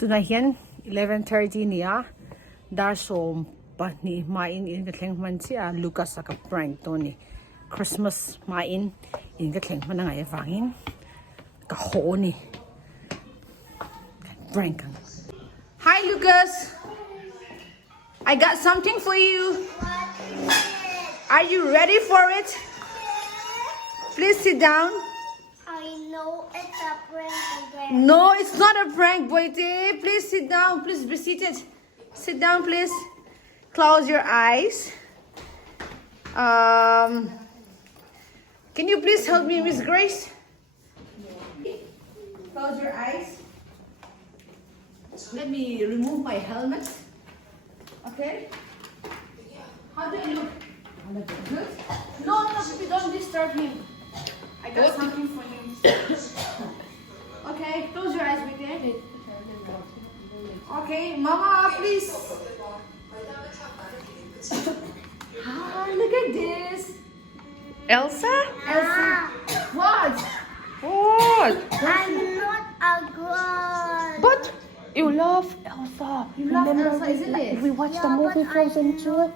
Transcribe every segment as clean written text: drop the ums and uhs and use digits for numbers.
Tuna hian 11:30 nia. Dar som pa ni main in ka thleng man chia Lucas ka prank to ni. Christmas main in ka thleng man ngai wangin. Ka ho ni. Prank. Hi Lucas. I got something for you. Are you ready for it? Please sit down. I know it's a prank again. No, it's not a prank, Boite. Please sit down. Please be seated. Sit down, please. Close your eyes. Can you please help me, Miss Grace? Close your eyes. Let me remove my helmet. Okay? How do I look? Good? No, don't disturb him. I got something for him. Okay, close your eyes, Boite. Okay, Mama, please. Look at this. Elsa? Elsa. What? What? I'm not a god. But you love Elsa. You love Remember Elsa, isn't it? We watched the movie Frozen 2.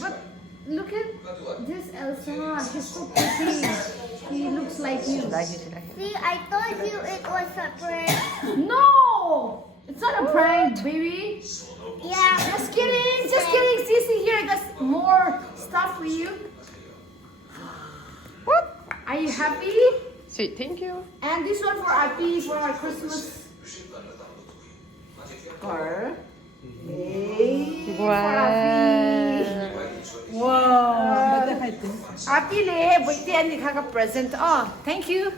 But look at this Elsa. She's so pretty. He looks like you. See, I told you it was a prank. No! It's not a prank, baby. Yeah. Just kidding. Just kidding. See here. I got more stuff for you. What? Are you happy? Say thank you. And this one for Api for our Christmas car. Hey, for Api. Wow. Api le, boy, tiyan ni kaka present. Oh, thank you.